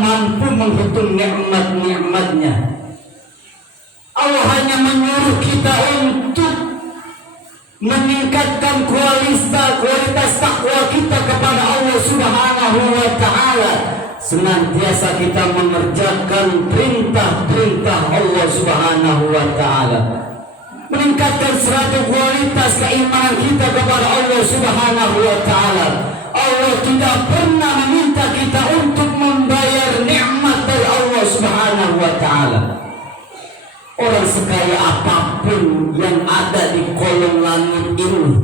mampu menghitung nikmat-nikmatnya. Allah hanya menyuruh kita untuk meningkatkan kualitas takwa kita kepada Allah Subhanahu wa Ta'ala. Senantiasa kita mengerjakan perintah-perintah Allah Subhanahu wa Ta'ala, meningkatkan kualitas keimanan kita kepada Allah Subhanahu wa Ta'ala. Allah tidak pernah meminta kita untuk membayar nikmat dari Allah Subhanahu wa Ta'ala. Orang sekaya apapun yang ada di kolong langit ini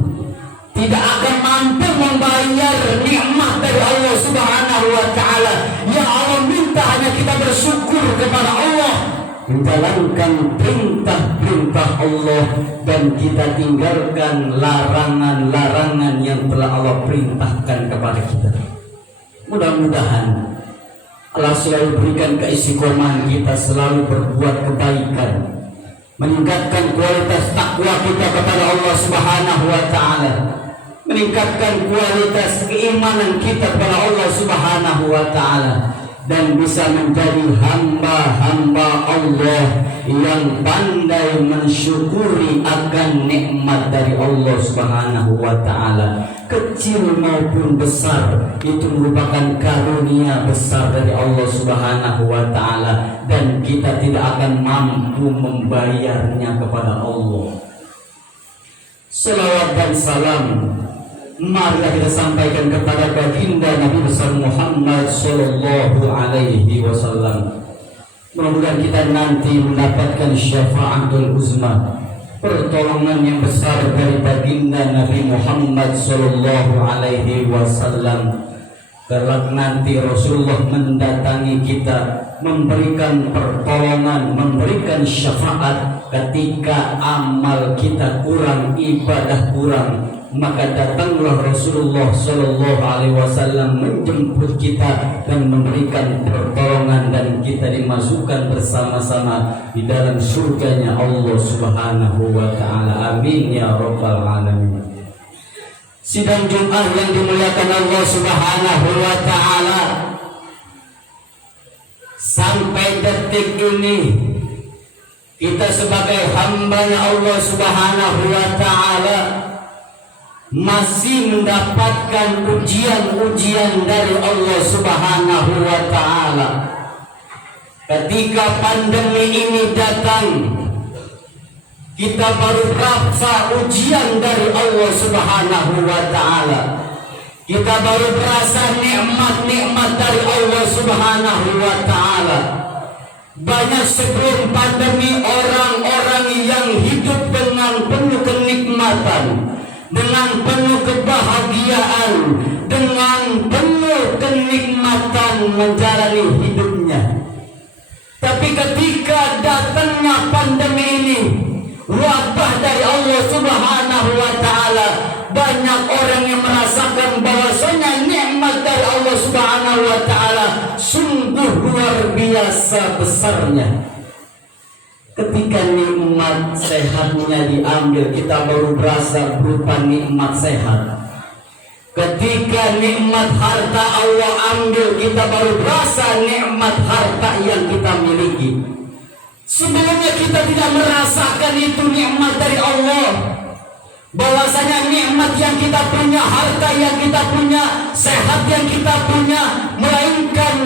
tidak akan mampu membayar nikmat dari Allah Subhanahu wa Ta'ala. Yang Allah minta hanya kita bersyukur kepada Allah, menjalankan perintah-perintah Allah, dan kita tinggalkan larangan-larangan yang telah Allah perintahkan kepada kita. Mudah-mudahan Allah selalu berikan keistiqomahan kita selalu berbuat kebaikan, meningkatkan kualitas takwa kita kepada Allah Subhanahu wa Ta'ala, meningkatkan kualitas keimanan kita kepada Allah Subhanahu wa Ta'ala, dan bisa menjadi hamba-hamba Allah yang pandai mensyukuri akan nikmat dari Allah Subhanahu wa Ta'ala, kecil maupun besar. Itu merupakan karunia besar dari Allah Subhanahu wa Ta'ala, dan kita tidak akan mampu membayarnya kepada Allah. Salawat dan salam marilah kita sampaikan kepada baginda Nabi besar Muhammad sallallahu alaihi wasallam. Mudah-mudahan kita nanti mendapatkan syafaatul uzma, pertolongan yang besar dari baginda Nabi Muhammad sallallahu alaihi wasallam. Kelak nanti Rasulullah mendatangi kita, memberikan pertolongan, memberikan syafaat ketika amal kita kurang, ibadah kurang. Maka datanglah Rasulullah Sallallahu Alaihi Wasallam menjemput kita dan memberikan pertolongan, dan kita dimasukkan bersama-sama di dalam surganya Allah Subhanahu Wa Taala. Amin ya Rabbal Alamin. Sidang Jumat yang dimuliakan Allah Subhanahu Wa Taala, sampai detik ini kita sebagai hambanya Allah Subhanahu Wa Taala masih mendapatkan ujian-ujian dari Allah Subhanahu wa Ta'ala. Ketika pandemi ini datang, kita baru rasa ujian dari Allah Subhanahu wa Ta'ala. Kita baru berasa nikmat-nikmat dari Allah Subhanahu wa Ta'ala. Banyak sebelum pandemi orang-orang yang hidup dengan penuh kenikmatan, dengan penuh kebahagiaan, dengan penuh kenikmatan menjalani hidupnya. Tapi ketika datangnya pandemi ini, wabah dari Allah Subhanahu wa Ta'ala, banyak orang yang merasakan bahwasanya nikmat dari Allah Subhanahu wa Ta'ala sungguh luar biasa besarnya. Ketika nikmat sehatnya diambil, kita baru berasa berupa nikmat sehat. Ketika nikmat harta Allah ambil, kita baru berasa nikmat harta yang kita miliki. Sebelumnya kita tidak merasakan itu nikmat dari Allah, bahwasanya nikmat yang kita punya, harta yang kita punya, sehat yang kita punya, melainkan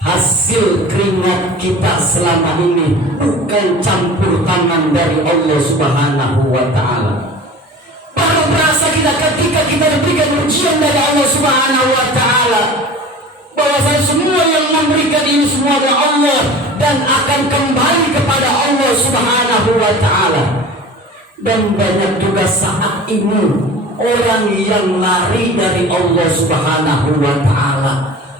hasil keringat kita selama ini, bukan campur tangan dari Allah Subhanahu wa Ta'ala. Baru berasa kita ketika kita diberikan ujian dari Allah Subhanahu wa Ta'ala, bahwasanya semua yang memberikan ini semua adalah Allah dan akan kembali kepada Allah Subhanahu wa Ta'ala. Dan banyak juga saat ini orang yang lari dari Allah Subhanahu wa Ta'ala,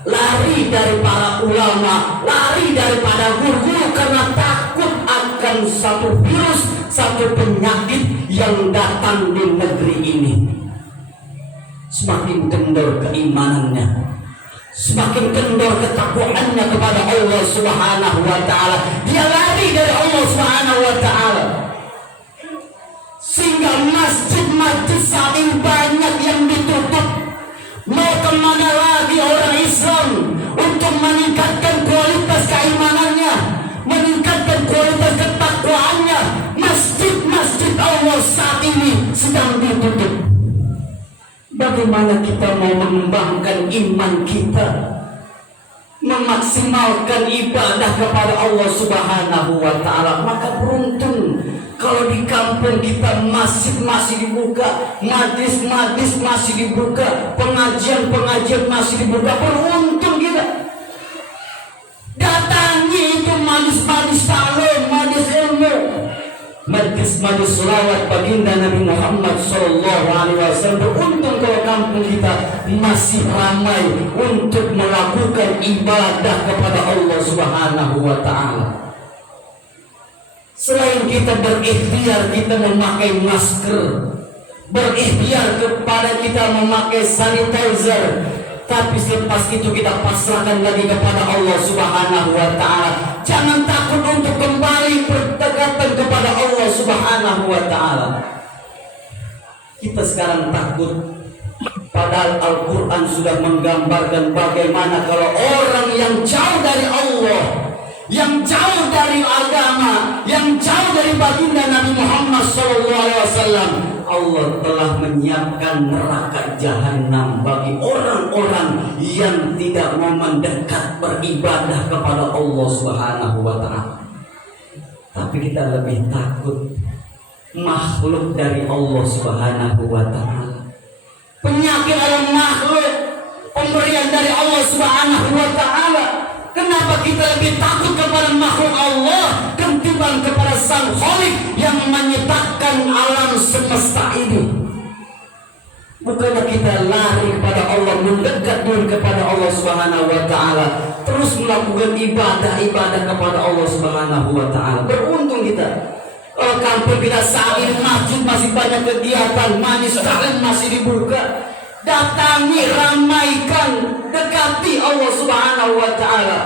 lari dari para ulama, lari daripada guru-guru karena takut akan satu virus, satu penyakit yang datang di negeri ini. Semakin kendor keimanannya, semakin kendor ketakwaannya kepada Allah Subhanahu wa Ta'ala, dia lari dari Allah Subhanahu wa Ta'ala, sehingga masjid-masjid saat ini banyak yang ditutup. Mau kemana lagi orang Islam untuk saat ini sedang ditutup. Bagaimana kita mau mengembangkan iman kita, memaksimalkan ibadah kepada Allah Subhanahu wa Ta'ala? Maka beruntung kalau di kampung kita masjid masih dibuka, majlis masih dibuka, pengajian masih dibuka. Beruntung kita. Datangi itu majlis ta'lim, majlis ilmu, majlis selawat baginda Nabi Muhammad sallallahu alaihi wasallam. Beruntung kalau kampung kita masih ramai untuk melakukan ibadah kepada Allah Subhanahu wa Ta'ala. Selain kita berikhtiar kita memakai masker, berikhtiar kepada kita memakai sanitizer, tapi selepas itu kita pasrahkan lagi kepada Allah Subhanahu wa Ta'ala. Jangan takut untuk kembali berdekatan kepada Allah Subhanahu wa Ta'ala. Kita sekarang takut, padahal Al-Quran sudah menggambarkan bagaimana kalau orang yang jauh dari Allah, yang jauh dari agama, yang jauh dari baginda Nabi Muhammad SAW, Allah telah menyiapkan neraka jahanam bagi orang-orang yang tidak mau mendekat beribadah kepada Allah Subhanahu wa Ta'ala. Tapi kita lebih takut makhluk dari Allah Subhanahu wa Ta'ala. Penyakit adalah makhluk, pemberian dari Allah Subhanahu wa Ta'ala. Kenapa kita lebih takut kepada makhluk Allah ketimbang kepada Sang Khalik yang menciptakan alam semesta ini? Bukannya kita lari kepada Allah, mendekat dulu kepada Allah Subhanahu wa Ta'ala, terus melakukan ibadah kepada Allah Subhanahu wa Ta'ala. Beruntung kita. Kalau kampung kita saat ini masjid masih banyak kegiatan, majlis taklim masih dibuka. Datangi, ramaikan, dekati Allah Subhanahu wa Ta'ala.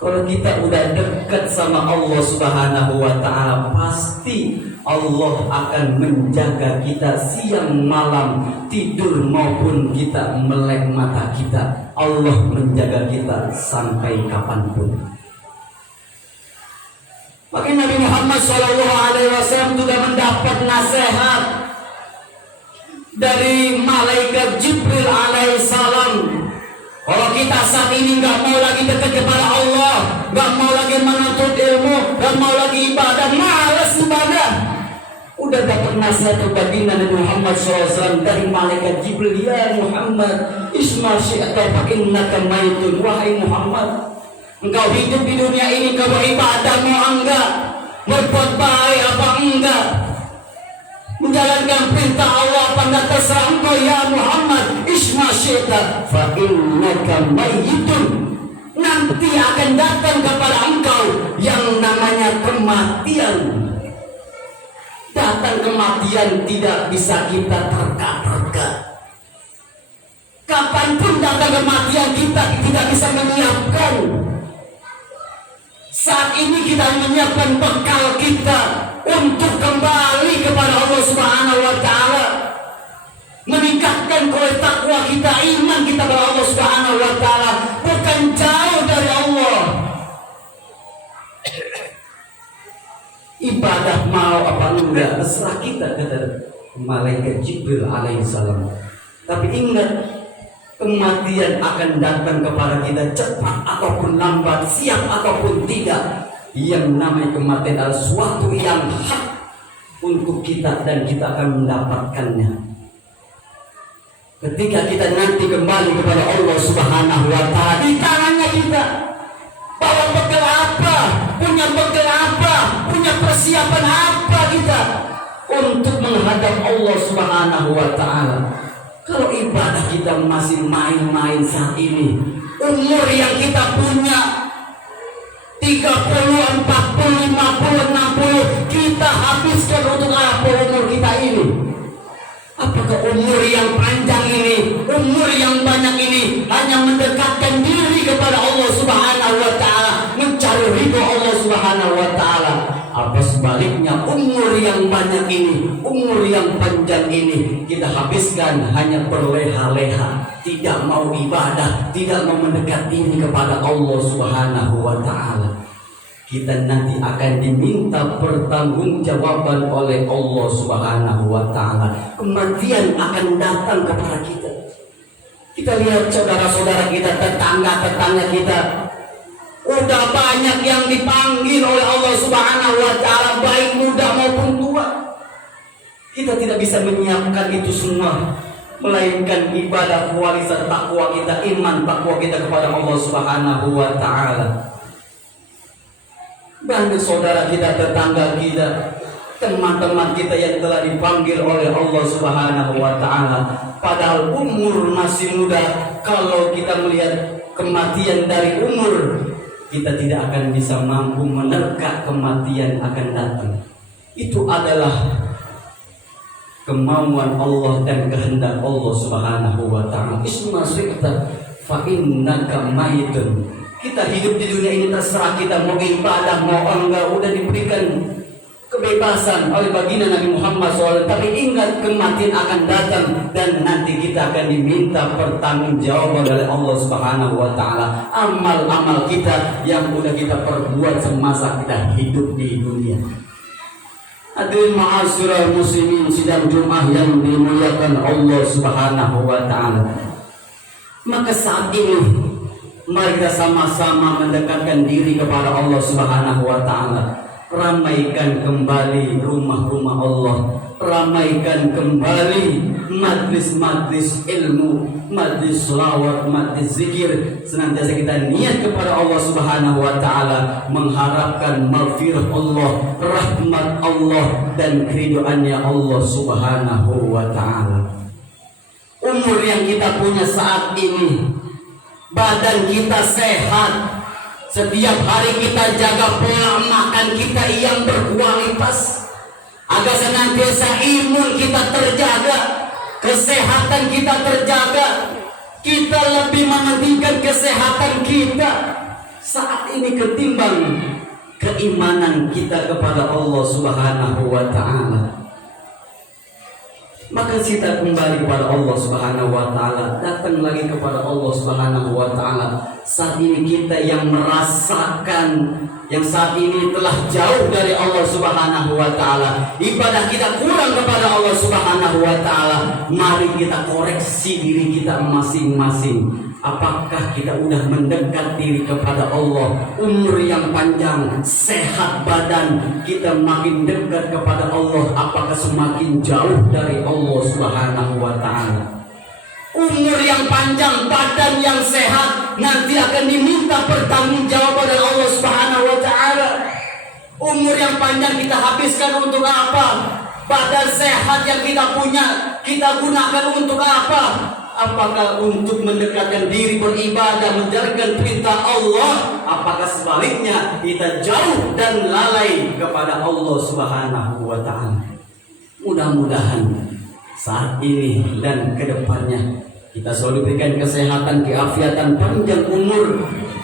Kalau kita udah dekat sama Allah Subhanahu wa Ta'ala, pasti Allah akan menjaga kita siang malam, tidur maupun kita melek mata kita. Allah menjaga kita sampai kapanpun. Maka Nabi Muhammad SAW sudah mendapat nasihat dari malaikat Jibril alaihissalam. Kalau kita saat ini nggak mau lagi dekat kepada Allah, nggak mau lagi menuntut ilmu, nggak mau lagi ibadah, malas ibadah, udah dapat nasihat dari Nabi Muhammad SAW dari malaikat Jibril. Ya Muhammad, isma syi'ta fa innaka mayitun. Wahai Muhammad, engkau hidup di dunia ini, kau beribadah mau enggak, berbuat baik apa enggak, menjalankan perintah Allah apa enggak, terserah engkau ya Muhammad. Isma syi'ta fa innaka mayyitun. Nanti akan datang kepada engkau yang namanya kematian. Datang kematian tidak bisa kita terka-terka. Kapanpun datang kematian kita tidak bisa menyiapkan. Saat ini kita menyiapkan bekal kita untuk kembali kepada Allah Subhanahu wa Ta'ala, meningkatkan kualitas takwa kita, iman kita kepada Allah Subhanahu wa Ta'ala, bukan jauh dari Allah. Ibadah mau apa enggak terserah kita, kata malaikat Jibril alaihissalam. Tapi ingat, kematian akan datang kepada kita cepat ataupun lambat, siap ataupun tidak. Yang namanya kematian adalah suatu yang hak untuk kita dan kita akan mendapatkannya. Ketika kita nanti kembali kepada Allah Subhanahu wa Ta'ala, di tangannya kita bawa bekal apa, punya bekal apa, punya persiapan apa kita untuk menghadap Allah Subhanahu wa Ta'ala. Kalau ibadah kita masih main-main saat ini, umur yang kita punya 30, 40, 50, 60, kita habiskan untuk apa umur kita ini? Apakah umur yang panjang ini, umur yang banyak ini hanya mendekatkan diri kepada Allah Subhanahu wa Ta'ala, mencari ridho Allah Subhanahu wa Ta'ala? Apa sebaliknya, umur yang banyak ini, umur yang panjang ini kita habiskan hanya berleha-leha, tidak mau ibadah, tidak mau mendekat diri kepada Allah Subhanahu wa Ta'ala. kita nanti akan diminta pertanggungjawaban oleh Allah Subhanahu wa taala. Kematian akan datang kepada kita. Kita lihat saudara-saudara kita, tetangga-tetangga kita, udah banyak yang dipanggil oleh Allah Subhanahu wa taala, baik muda maupun tua. Kita tidak bisa menyiapkan itu semua, melainkan ibadah, kualitas takwa kita, iman takwa kita kepada Allah Subhanahu wa taala. Banyak saudara kita, tetangga kita, teman-teman kita yang telah dipanggil oleh Allah Subhanahu wa taala, padahal umur masih muda. Kalau kita melihat kematian dari umur, kita tidak akan bisa mampu menerka kematian akan datang. Itu adalah kemauan Allah dan kehendak Allah Subhanahu wa taala. Isma syi'ta fa innaka maitun. Kita hidup di dunia ini terserah kita mau ibadah mau enggak, udah diberikan kebebasan oleh baginda Nabi Muhammad SAW. Tapi ingat, kematian akan datang dan nanti kita akan diminta pertanggungjawaban oleh Allah Subhanahu wa taala amal-amal kita yang udah kita perbuat semasa kita hidup di dunia. Hadirin ma'asyiral muslimin, sidang Jumat yang dimuliakan Allah Subhanahu wa taala. Maka saat ini mari kita sama-sama mendekatkan diri kepada Allah Subhanahu wa taala. Ramaikan kembali rumah-rumah Allah, ramaikan kembali majlis-majlis ilmu, majlis selawat, majlis zikir. Senantiasa kita niat kepada Allah Subhanahu wa taala, mengharapkan maghfirah Allah, rahmat Allah dan keridhaannya Allah Subhanahu wa taala. Umur yang kita punya saat ini, badan kita sehat, setiap hari kita jaga pola makan kita yang berkualitas, agar senantiasa imun kita terjaga, kesehatan kita terjaga. Kita lebih mementingkan kesehatan kita saat ini ketimbang keimanan kita kepada Allah Subhanahu wa taala. Maka kita kembali kepada Allah Subhanahu wa taala, datang lagi kepada Allah Subhanahu wa taala. Saat ini kita yang merasakan, yang saat ini telah jauh dari Allah Subhanahu wa taala, ibadah kita kurang kepada Allah Subhanahu wa taala. Mari kita koreksi diri kita masing-masing. Apakah kita sudah mendekat diri kepada Allah? Umur yang panjang, sehat badan, kita makin dekat kepada Allah. Apakah semakin jauh dari Allah Subhanahu wa taala? Umur yang panjang, badan yang sehat, nanti akan diminta pertanggungjawaban dari Allah Subhanahu wa taala. Umur yang panjang kita habiskan untuk apa? Badan sehat yang kita punya, kita gunakan untuk apa? Apakah untuk mendekatkan diri beribadah, menjalankan perintah Allah? Apakah sebaliknya kita jauh dan lalai kepada Allah Subhanahu wa taala? Mudah-mudahan saat ini dan kedepannya kita selalu diberikan kesehatan, keafiatan, panjang umur.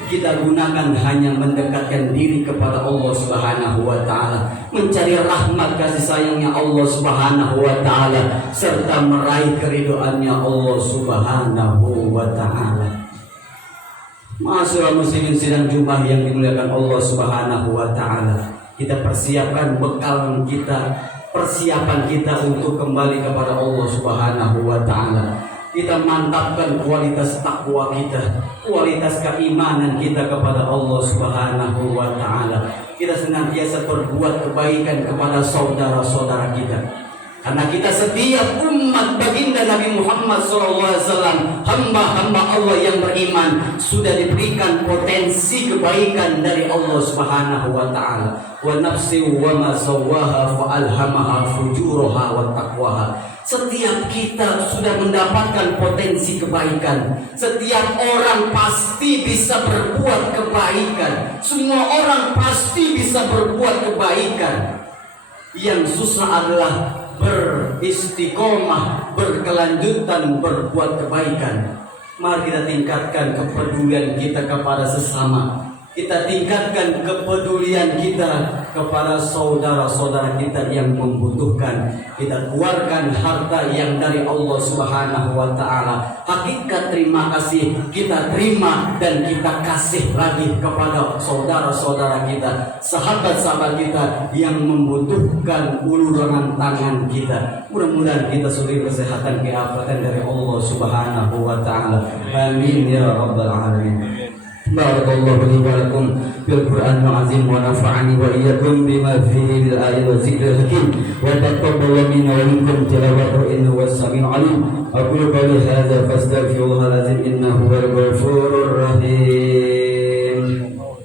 Kita gunakan hanya mendekatkan diri kepada Allah Subhanahu wa taala, mencari rahmat kasih sayangnya Allah Subhanahu wa taala, serta meraih keridhaannya Allah Subhanahu wa taala. Ma'asyiral muslimin sidang Jumat yang dimuliakan Allah Subhanahu wa taala, kita persiapkan bekal kita, persiapan kita untuk kembali kepada Allah Subhanahu wa taala. Kita mantapkan kualitas takwa kita, kualitas keimanan kita kepada Allah Subhanahu wa taala. Kita senantiasa berbuat kebaikan kepada saudara-saudara kita. Karena kita setiap umat baginda Nabi Muhammad SAW, hamba-hamba Allah yang beriman, sudah diberikan potensi kebaikan dari Allah Subhanahu wa taala. Wa nafsi wa ma sawwaha fa alhamaha fujuraha wa taqwaha. Setiap kita sudah mendapatkan potensi kebaikan. Setiap orang pasti bisa berbuat kebaikan. Semua orang pasti bisa berbuat kebaikan. Yang susah adalah beristiqomah, berkelanjutan berbuat kebaikan. Mari kita tingkatkan kepedulian kita kepada sesama. Kita tingkatkan kepedulian kita kepada saudara-saudara kita yang membutuhkan. Kita keluarkan harta yang dari Allah Subhanahu wa taala. Hakikat terima kasih kita terima dan kita kasih lagi kepada saudara-saudara kita, sahabat-sahabat kita yang membutuhkan uluran tangan kita. Mudah-mudahan kita suri kesehatan keafatan dari Allah Subhanahu wa taala. Amin ya rabbal alamin. Barakallahu li wa lakum bil Qur'anil azim wa nafa'ani wa iyyakum bima fihi min ayati wa zikril hakim wa taqabbal minna wa minkum tilawatahu innahu was-sami'ul 'alim. Aqulu qawli hadza fastaghfirullahal azim innahu huwal ghafurur rahim.